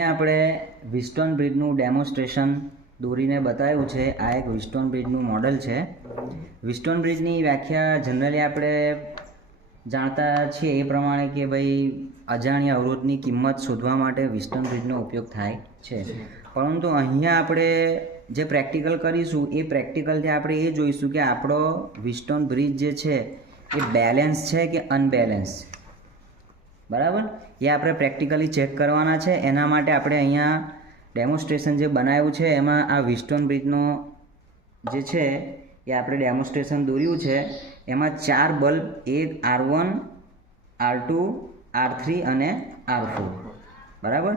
અહીંયા આપણે વિસ્ટોન બ્રિજનું ડેમોન્સ્ટ્રેશન દોરીને બતાવ્યું છે. આ એક વિસ્ટોન બ્રિજનું મોડલ છે. વિસ્ટોન બ્રિજની વ્યાખ્યા જનરલી આપણે જાણતા છીએ એ પ્રમાણે કે ભાઈ અજાણ્યા અવરોધની કિંમત શોધવા માટે વિસ્ટોન બ્રિજનો ઉપયોગ થાય છે. પરંતુ અહીંયા આપણે જે પ્રેક્ટિકલ કરીશું એ પ્રેક્ટિકલથી આપણે એ જોઈશું કે આપણો વિસ્ટોન બ્રિજ જે છે એ બેલેન્સ છે કે અનબેલેન્સ છે. બરાબર, એ આપણે પ્રેક્ટિકલી ચેક કરવાના છે. એના માટે આપણે અહીંયા ડેમોન્સ્ટ્રેશન જે બનાવ્યું છે એમાં આ વિસ્ટોન બ્રિજનો જે છે એ આપણે ડેમોન્સ્ટ્રેશન દોર્યું છે. એમાં 4 બલ્બ, એક R1, R2, R3 અને R4. બરાબર,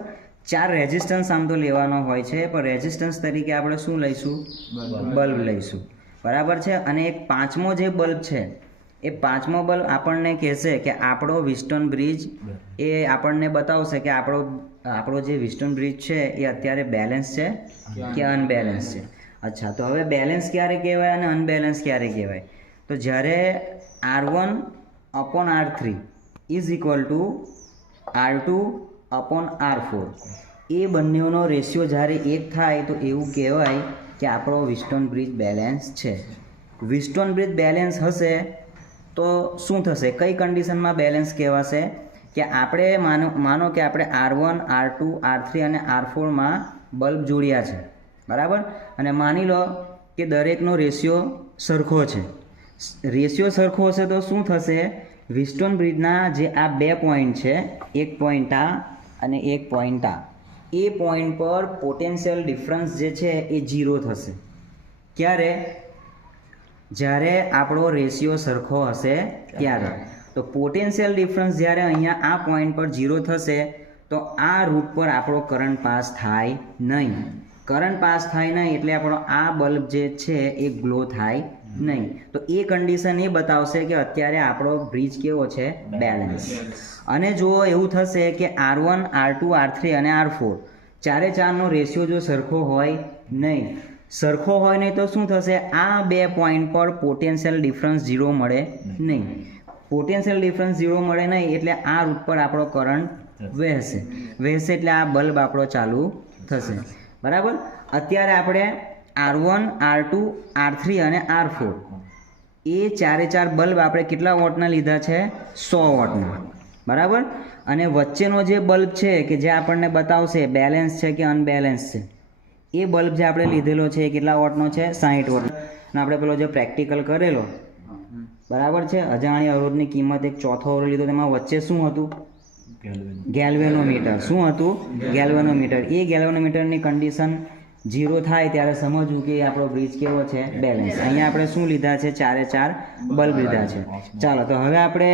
4 રેઝિસ્ટન્સ આમ તો લેવાનો હોય છે, પણ રેઝિસ્ટન્સ તરીકે આપણે શું લઈશું? બલ્બ લઈશું. બરાબર છે. અને એક પાંચમો જે બલ્બ છે એ પાંચમો બલ્બ આપણને કહેશે કે આપણો વિસ્ટોન બ્રિજ એ આપણને બતાવશે કે આપણો જે વિસ્ટોન બ્રિજ છે એ અત્યારે બેલેન્સ છે કે અનબેલેન્સ છે. અચ્છા, તો હવે બેલેન્સ ક્યારે કહેવાય અને અનબેલેન્સ ક્યારે કહેવાય? તો જ્યારે R1/R3 is equal to R2/R4 એ બંનેનો રેશિયો જ્યારે 1 થાય તો એવું કહેવાય કે આપણો વિસ્ટોન બ્રિજ બેલેન્સ છે. વિસ્ટોન બ્રિજ બેલેન્સ હશે તો શું થશે? કઈ કન્ડિશનમાં બેલેન્સ કહેવાશે? કે આપણે માનો કે આપણે R1, R2, R3 અને R4માં બલ્બ જોડ્યા છે. બરાબર, અને માની લો કે દરેકનો રેશિયો સરખો છે. રેશિયો સરખો હશે તો શું થશે? વિસ્ટોન બ્રિજના જે આ 2 પોઈન્ટ છે, એક પોઈન્ટ આ અને એક પોઈન્ટ આ, એ પોઈન્ટ પર પોટેન્શિયલ ડિફરન્સ જે છે એ 0 થશે. ક્યારે? જ્યારે આપણો રેશિયો સરખો હશે ત્યારે. તો પોટેન્શિયલ ડિફરન્સ જ્યારે અહીંયા આ પોઈન્ટ પર 0 થશે તો આ રૂટ પર આપણો કરંટ પાસ થાય નહીં. કરંટ પાસ થાય નહીં એટલે આપણો આ બલ્બ જે છે એ ગ્લો થાય નહીં. તો એ કન્ડિશન એ બતાવશે કે અત્યારે આપણો બ્રિજ કેવો છે? બેલેન્સ. અને જો એવું થશે કે R1, R2, R3 અને R4 ચારે ચારનો રેશિયો જો સરખો હોય નહીં, સરખો હોય નહીં તો શું થશે? આ 2 પોઈન્ટ પર પોટેન્શિયલ ડિફરન્સ 0 મળે નહીં. પોટેન્શિયલ ડિફરન્સ 0 મળે નહીં એટલે આ રૂટ પર આપણો કરંટ વહેશે એટલે આ બલ્બ આપણો ચાલુ થશે. બરાબર, અત્યારે આપણે R1, R2, R3 અને R4 એ ચારે ચાર બલ્બ આપણે કેટલા વોટના લીધા છે? 100 વોટના. બરાબર, અને વચ્ચેનો જે બલ્બ છે કે જે આપણને બતાવશે બેલેન્સ છે કે અનબેલેન્સ છે, એ બલ્બ જે આપણે લીધેલો છે એ કેટલા વોટનો છે? 60 વોટ. અને આપણે પેલો જે પ્રેક્ટિકલ કરેલો, બરાબર છે, અજાણ્યા અવરોધની કિંમત એક ચોથો અવરોધ લીધો, તેમાં વચ્ચે શું હતું? ગેલ્વેનોમીટર. શું હતું? ગેલ્વેનોમીટર. એ ગેલ્વેનોમીટરની કન્ડિશન 0 થાય ત્યારે સમજવું કે આપણો બ્રિજ કેવો છે? બેલેન્સ. અહીંયા આપણે શું લીધા છે? ચારે ચાર બલ્બ લીધા છે. ચાલો, તો હવે આપણે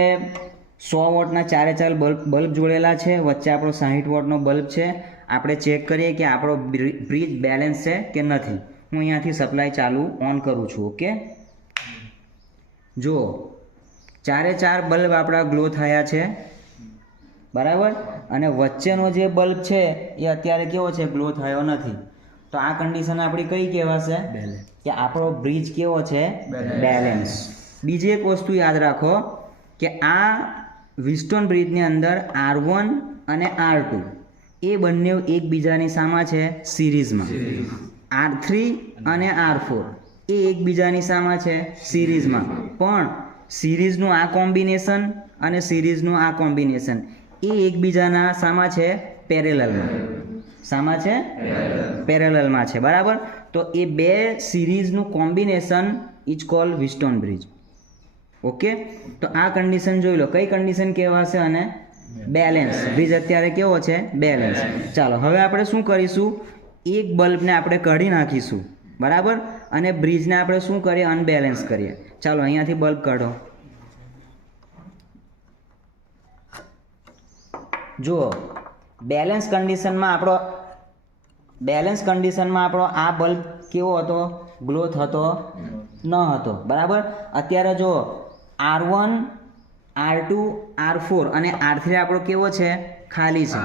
100 વોટના ચારે ચાર બલ્બ જોડેલા છે, વચ્ચે આપણો 60 વોટનો બલ્બ છે. આપણે ચેક કરીએ કે આપણો બ્રિજ બેલેન્સ છે કે નથી. હું અહીંયાથી સપ્લાય ચાલુ ઓન કરું છું. ઓકે, જુઓ ચારે ચાર બલ્બ આપણા ગ્લો થયા છે. બરાબર, અને વચ્ચેનો જે બલ્બ છે એ અત્યારે કેવો છે? ગ્લો થયો નથી. તો આ કન્ડિશન આપણી કઈ કહેવાશે? કે આપણો બ્રિજ કેવો છે? બેલેન્સ. બીજી એક વસ્તુ યાદ રાખો કે આ વિસ્ટોન બ્રિજની અંદર R1 અને R2 એ બંને એકબીજાની સામા છે? સિરીઝમાં. R3 અને R4 એ એકબીજાની સામા છે? સિરીઝમાં. પણ સિરીઝનું આ કોમ્બિનેશન અને સિરીઝનું આ કોમ્બિનેશન એ એકબીજાના સામા છે? પેરેલલમાં. સામા છે? પેરેલલમાં છે. બરાબર, તો એ બે સિરીઝનું combination is called Wheatstone bridge. Okay, તો આ કન્ડિશન જોઈ લો. કઈ કન્ડિશન કહેવાશે? અને બેલેન્સ. બ્રિજ અત્યારે કેવો છે? બેલેન્સ. ચાલો, હવે આપણે શું કરીશું? એક બલ્બને આપણે કાઢી નાખીશું. બરાબર, અને બ્રિજને આપણે શું કરીએ? અનબેલેન્સ કરીએ. ચાલો, અહીંયાથી બલ્બ કાઢો. જુઓ, બેલેન્સ કન્ડિશનમાં આપણો આ બલ્બ કેવો હતો? ગ્લો થતો ન હતો. બરાબર, અત્યારે જો R1, R2, R4 અને R3 આપણો કેવો છે? ખાલી છે.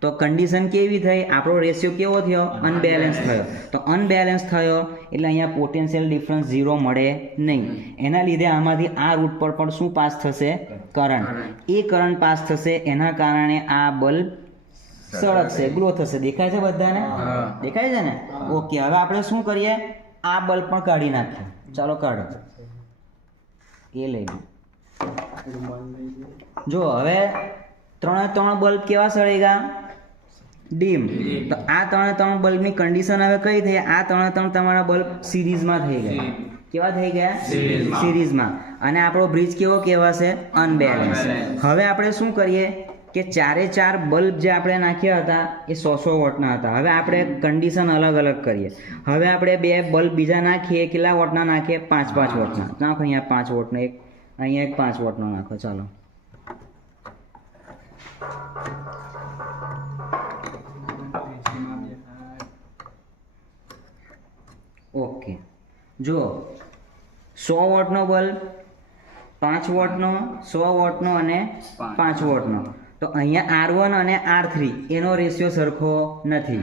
તો કન્ડિશન કેવી થઈ? આપણો રેશિયો કેવો થયો? અનબેલેન્સ થયો. તો અનબેલેન્સ થયો એટલે અહીંયા પોટેન્શિયલ ડિફરન્સ 0 મળે નહીં. એના લીધે આમાંથી આ રૂટ પર પણ શું પાસ થશે? કરંટ. એ કરંટ પાસ થશે, એના કારણે આ બલ્બ સળગશે, ગ્લો થશે. દેખાય છે બધાને? દેખાય છે ને? ઓકે, હવે આપણે શું કરીએ? આ બલ્બ પણ કાઢી નાખીએ. ચાલો કાઢો, એ લઈ લો. જો હવે 3 બલ્બ કેવા સળઈ ગયા? ડીમ. તો આ 3 બલ્બની કન્ડિશન હવે કઈ થઈ? આ 3 તમારા બલ્બ સિરીઝમાં થઈ ગયા. કેવા થઈ ગયા? સિરીઝમાં. અને આપણો બ્રિજ કેવો કહેવાશે? અનબેલેન્સ. હવે આપણે શું કરીએ કે 4 બલ્બ જે આપણે નાખ્યા હતા એ 100 વોટના હતા. હવે આપણે કન્ડિશન અલગ અલગ કરીએ. હવે આપણે 2 બલ્બ બીજા નાખીએ. કેટલા વોટના નાખીએ? 5 વોટના નાખો. અહીંયા 5 વોટનો એક, અહીંયા એક 5 વોટનો નાખો. ચાલો, ઓકે. જો 100 વોટનો બલ્બ, 5 વોટનો, 100 વોટનો અને 5 વોટનો. તો અહીંયા R1 અને R3 એનો રેશિયો સરખો નથી.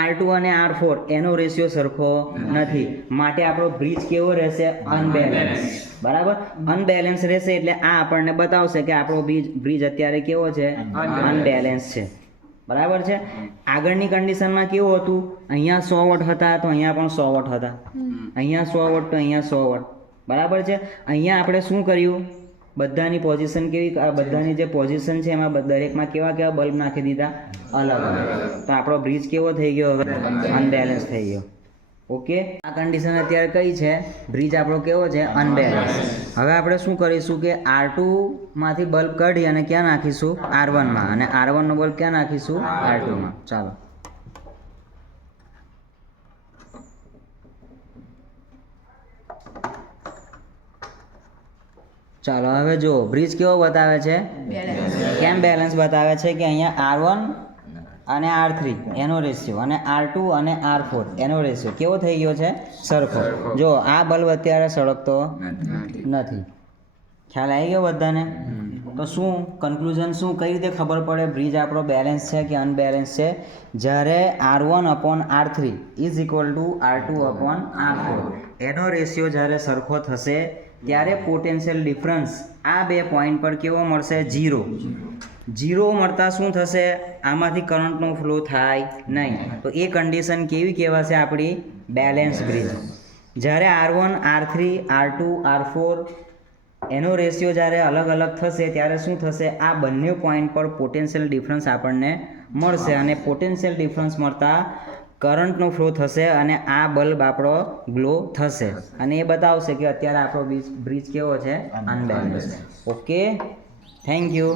R2 અને R4 એનો રેશિયો સરખો નથી. માટે આપણો બ્રિજ કેવો રહેશે? અનબેલેન્સ. બરાબર, અનબેલેન્સ રહેશે. એટલે આ આપણને બતાવશે કે આપણો બ્રિજ અત્યારે કેવો છે? અનબેલેન્સ છે. બરાબર છે. આગળની કન્ડિશનમાં કેવું હતું? અહીંયા 100 વોટ હતા તો અહીંયા પણ 100 વોટ હતા. અહીંયા 100 વોટ તો અહીંયા 100 વોટ. બરાબર છે. અહીંયા આપણે શું કર્યું? બધાની પોઝિશન કેવી? બધાની જે પોઝિશન છે એમાં દરેકમાં કેવા કેવા બલ્બ નાખી દીધા? અલગ અલગ. તો આપણો બ્રિજ કેવો થઈ ગયો? હવે અનબેલેન્સ થઈ ગયો. ઓકે, આ કન્ડિશન અત્યારે કઈ છે? બ્રિજ આપણો કેવો છે? અનબેલેન્સ. હવે આપણે શું કરીશું કે R2 માંથી બલ્બ કાઢી અને ક્યાં નાખીશું? R1 માં. અને R1 નો બલ્બ ક્યાં નાખીશું? R2 માં. ચાલો, ચાલો હવે જો બ્રિજ કેવો બતાવે છે? કેમ બેલેન્સ બતાવે છે? કે અહીંયા R1 અને R3 એનો રેશિયો અને R2 અને R4 એનો રેશિયો કેવો થઈ ગયો છે? સરખો. જો આ બલ્બ અત્યારે સળગતો નથી. ખ્યાલ આવી ગયો બધાને? તો શું કન્ક્લુઝન? શું કઈ રીતે ખબર પડે બ્રિજ આપણો બેલેન્સ છે કે અનબેલેન્સ છે? જ્યારે R1/R3 is equal to R2/R4 એનો રેશિયો જ્યારે સરખો થશે ત્યારે પોટેન્શિયલ ડિફરન્સ આ 2 પોઈન્ટ પર કેવો મળશે? 0 મળતા શું થશે? આમાંથી કરંટનો ફ્લો થાય નહીં. તો એ કન્ડિશન કેવી કહેવાશે? આપણી બેલેન્સ બ્રિજ. જ્યારે R1, R3, R2, R4 એનો રેશિયો જ્યારે અલગ અલગ થશે ત્યારે શું થશે? આ બંને પોઈન્ટ પર પોટેન્શિયલ ડિફરન્સ આપણને મળશે. અને પોટેન્શિયલ ડિફરન્સ મળતા કરંટનો ફ્લો થશે અને આ બલ્બ આપણો ગ્લો થશે. અને એ બતાવશે કે અત્યારે આપણો બ્રિજ કેવો છે? અનબેલેન્સ. Okay, thank you.